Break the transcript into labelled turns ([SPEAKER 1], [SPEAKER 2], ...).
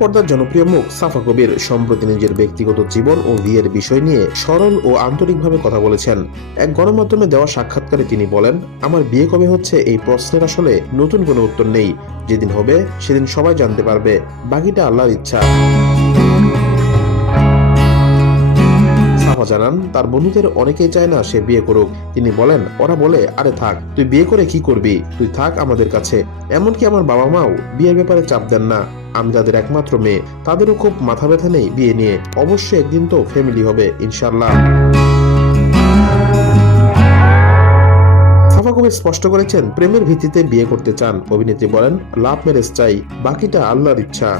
[SPEAKER 1] পর্দার জনপ্রিয় মুখ সাফা কবির সম্প্রতি নিজের ব্যক্তিগত জীবন ও বিয়ের বিষয় নিয়ে সরল ও আন্তরিকভাবে কথা বলেছেন। এক গণমাধ্যমে দেওয়া সাক্ষাৎকারে তিনি বলেন, আমার বিয়ে কবে হচ্ছে এই প্রশ্নের আসলে নতুন কোনো উত্তর নেই। যেদিন হবে, সেদিন সবাই জানতে পারবে। বাকিটা আল্লাহর ইচ্ছা। জানান, তার বন্ধুদের অনেকেই চায় না সে বিয়ে করুক। তিনি বলেন, ওরা বলে, আরে থাক, তুই বিয়ে করে কি করবি? তুই থাক আমাদের কাছে। এমনকি আমার বাবা মাও বিয়ের ব্যাপারে চাপ দেন না। আমি তাদের একমাত্র মেয়ে। তাদেরও খুব মাথা ব্যথা নেই বিয়ে নিয়ে। অবশ্যই একদিন তো ফ্যামিলি হবে ইনশাল্লাহ স্পষ্ট করেছেন, প্রেমের ভিত্তিতে বিয়ে করতে চান। অভিনেত্রী বলেন, লাভ ম্যারেজ চাই, বাকিটা আল্লাহর ইচ্ছা।